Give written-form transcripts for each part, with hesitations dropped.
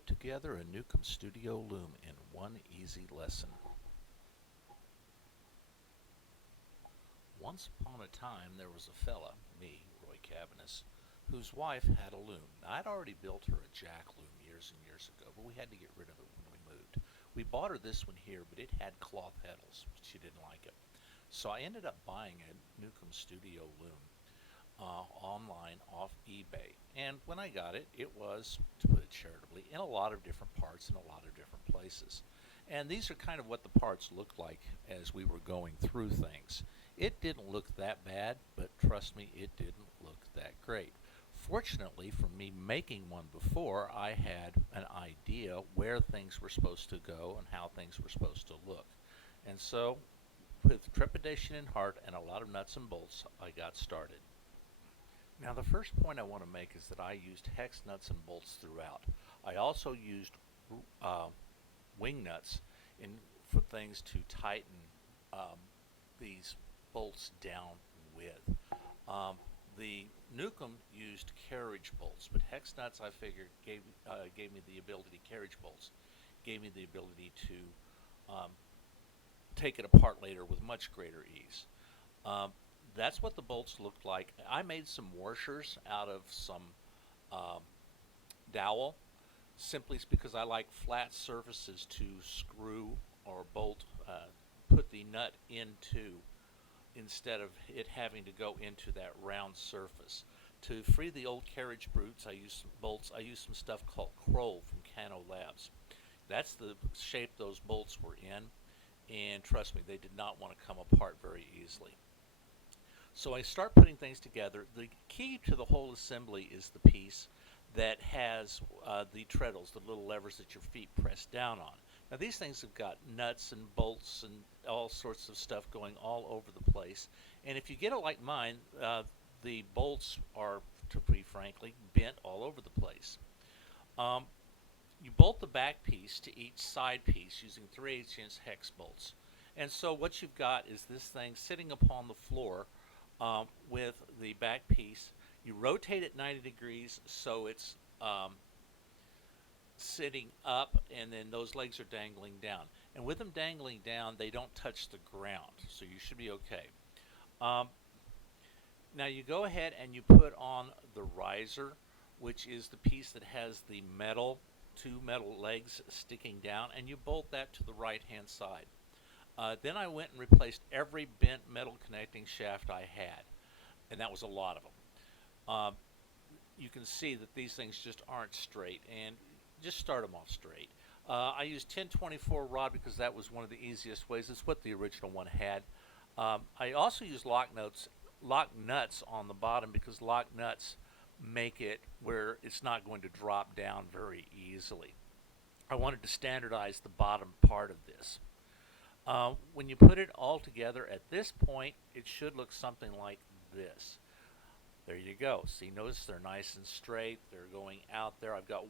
put together a Newcomb Studio Loom in one easy lesson. Once upon a time there was a fella, me, Roy Cabanis, whose wife had a loom. Now, I'd already built her a jack loom years and years ago, but we had to get rid of it when we moved. We bought her this one here, but it had cloth heddles. She didn't like it. So I ended up buying a Newcomb Studio Loom online off eBay. And when I got it, it was, to put it charitably, in a lot of different parts in a lot of different places. And these are kind of what the parts looked like as we were going through things. It didn't look that bad, but trust me, it didn't look that great. Fortunately, from me making one before, I had an idea where things were supposed to go and how things were supposed to look. And so, with trepidation in heart and a lot of nuts and bolts, I got started. Now, the first point I want to make is that I used hex nuts and bolts throughout. I also used wing nuts for things to tighten these bolts down with. The Newcomb used carriage bolts, but hex nuts, I figured, gave me the ability, carriage bolts, gave me the ability to take it apart later with much greater ease. That's what the bolts looked like. I made some washers out of some dowel, simply because I like flat surfaces to screw or bolt, put the nut into, instead of it having to go into that round surface. To free the old carriage bolts, I used some stuff called Kroll from Cano Labs. That's the shape those bolts were in, and trust me, they did not want to come apart very easily. So I start putting things together. The key to the whole assembly is the piece that has the treadles, the little levers that your feet press down on. Now, these things have got nuts and bolts and all sorts of stuff going all over the place. And if you get it like mine, the bolts are, to be frankly, bent all over the place. You bolt the back piece to each side piece using 3/8" hex bolts. And so what you've got is this thing sitting upon the floor with the back piece. You rotate it 90 degrees so it's sitting up, and then those legs are dangling down. And with them dangling down, they don't touch the ground, so you should be okay. Now you go ahead and you put on the riser, which is the piece that has the two metal legs sticking down, and you bolt that to the right-hand side. Then I went and replaced every bent metal connecting shaft I had, and that was a lot of them. You can see that these things just aren't straight, and just start them off straight. I used 1024 rod because that was one of the easiest ways. It's what the original one had. I also used lock nuts on the bottom because lock nuts make it where it's not going to drop down very easily. I wanted to standardize the bottom part of this. When you put it all together at this point, it should look something like this. There you go. See, notice they're nice and straight. They're going out there. I've got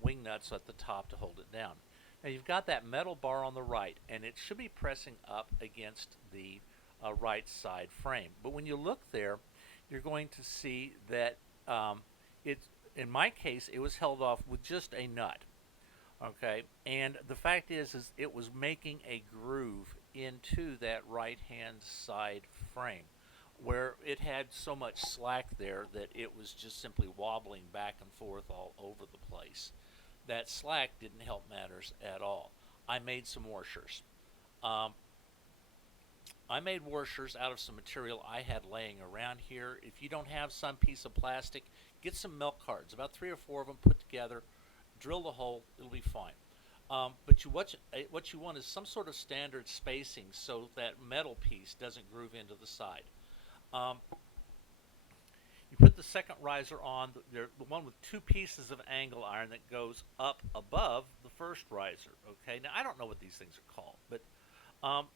wing nuts at the top to hold it down. Now you've got that metal bar on the right, and it should be pressing up against the right side frame. But when you look there, you're going to see that in my case, it was held off with just a nut. Okay, and the fact is it was making a groove into that right-hand side frame where it had so much slack there that it was just simply wobbling back and forth all over the place. That slack didn't help matters at all. I made some washers. I made washers out of some material I had laying around here. If you don't have some piece of plastic, get some milk cards, about 3 or 4 of them put together, drill the hole, it'll be fine. But what you want is some sort of standard spacing so that metal piece doesn't groove into the side. You put the second riser on, the one with 2 pieces of angle iron that goes up above the first riser. Okay, now I don't know what these things are called, but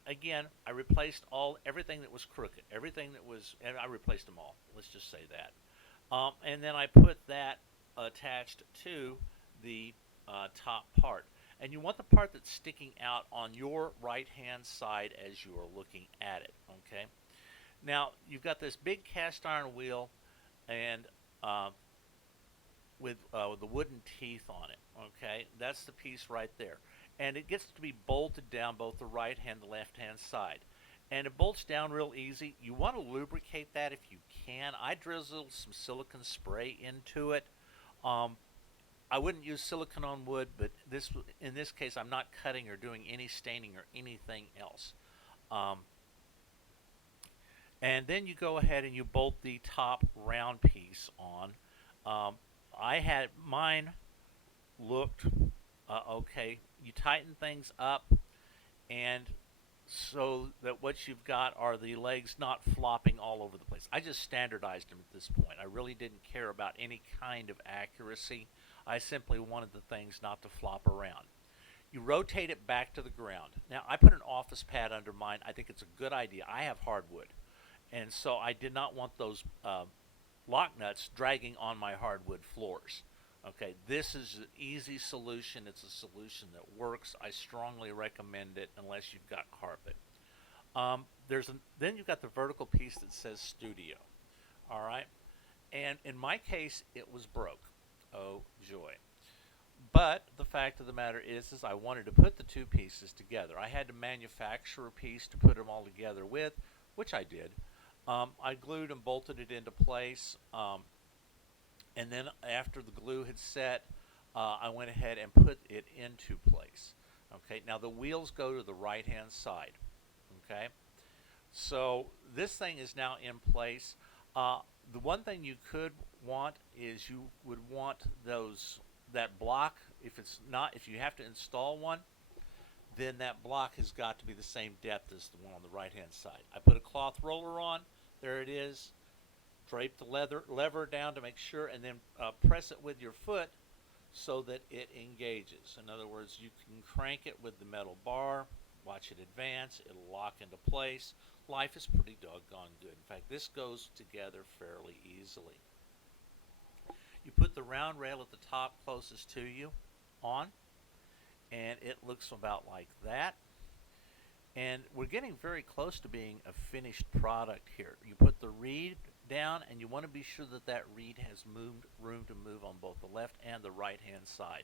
again, I replaced everything that was crooked, and I replaced them all. Let's just say that. And then I put that attached to the top part. And you want the part that's sticking out on your right-hand side as you are looking at it, okay? Now, you've got this big cast iron wheel, and with the wooden teeth on it. Okay, that's the piece right there, and it gets to be bolted down both the right hand and the left hand side, and it bolts down real easy. You want to lubricate that if you can. I drizzle some silicone spray into it. Um, I wouldn't use silicone on wood, but in this case, I'm not cutting or doing any staining or anything else. Um, and then you go ahead and you bolt the top round piece on. Um, I had mine looked okay. You tighten things up, and so that what you've got are the legs not flopping all over the place. I just standardized them at this point. I really didn't care about any kind of accuracy. I simply wanted the things not to flop around. You rotate it back to the ground. Now, I put an office pad under mine. I think it's a good idea. I have hardwood, and so I did not want those lock nuts dragging on my hardwood floors. Okay, this is an easy solution. It's a solution that works. I strongly recommend it unless you've got carpet. Then you've got the vertical piece that says studio. All right, and in my case, it was broke. Oh joy! But the fact of the matter is I wanted to put the two pieces together. I had to manufacture a piece to put them all together with, which I did. I glued and bolted it into place. And then after the glue had set, I went ahead and put it into place. Okay, now the wheels go to the right hand side. Okay, so this thing is now in place. The one thing you could want is you would want that block. If you have to install one, then that block has got to be the same depth as the one on the right hand side. I put a cloth roller on. There it is. Drape the lever down to make sure, and then press it with your foot so that it engages. In other words, you can crank it with the metal bar, watch it advance, it'll lock into place. Life is pretty doggone good. In fact, this goes together fairly easily. You put the round rail at the top closest to you on, and it looks about like that. And we're getting very close to being a finished product here. You put the reed down, and you want to be sure that that reed has room to move on both the left and the right hand side.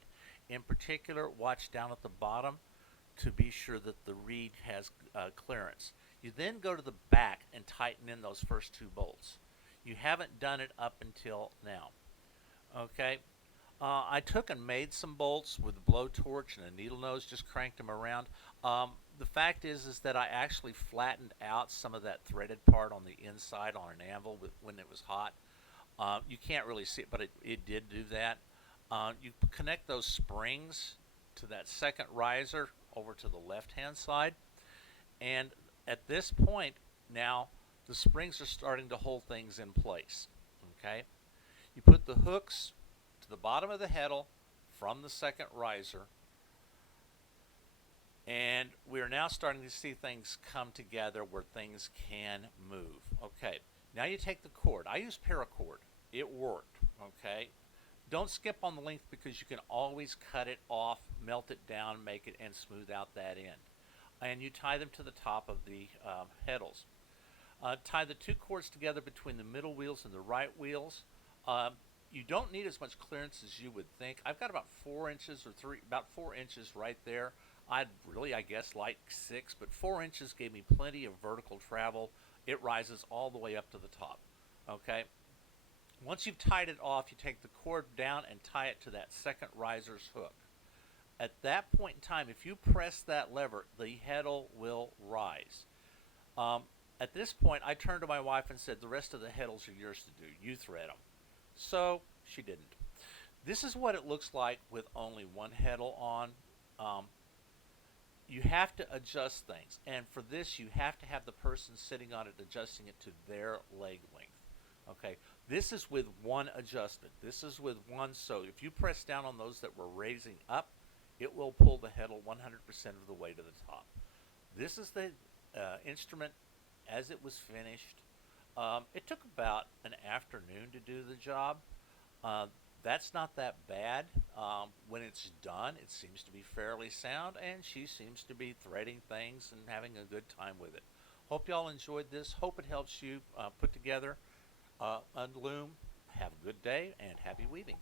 In particular, watch down at the bottom to be sure that the reed has clearance. You then go to the back and tighten in those first two bolts. You haven't done it up until now. Okay, I took and made some bolts with a blowtorch and a needle nose, just cranked them around. The fact is that I actually flattened out some of that threaded part on the inside on an anvil when it was hot. You can't really see it, but it did do that. You connect those springs to that second riser over to the left-hand side, and at this point now the springs are starting to hold things in place. Okay, you put the hooks to the bottom of the heddle from the second riser, and we are now starting to see things come together where things can move. Okay, now you take the cord. I use paracord. It worked. Okay, don't skip on the length because you can always cut it off, melt it down, make it, and smooth out that end. And you tie them to the top of the heddles. Tie the two cords together between the middle wheels and the right wheels. You don't need as much clearance as you would think. I've got about 4 inches about 4 inches right there. I'd really, I guess, like 6, but 4 inches gave me plenty of vertical travel. It rises all the way up to the top. Okay. Once you've tied it off, you take the cord down and tie it to that second riser's hook. At that point in time, if you press that lever, the heddle will rise. At this point, I turned to my wife and said, the rest of the heddles are yours to do. You thread them. So she didn't. This is what it looks like with only one heddle on. You have to adjust things, and for this you have to have the person sitting on it adjusting it to their leg length. Okay, this is with one adjustment. This is with one, so if you press down on those that were raising up, it will pull the heddle 100% of the way to the top. This is the instrument as it was finished. It took about an afternoon to do the job. That's not that bad. When it's done, it seems to be fairly sound, and she seems to be threading things and having a good time with it. Hope y'all enjoyed this. Hope it helps you put together a loom. Have a good day, and happy weaving.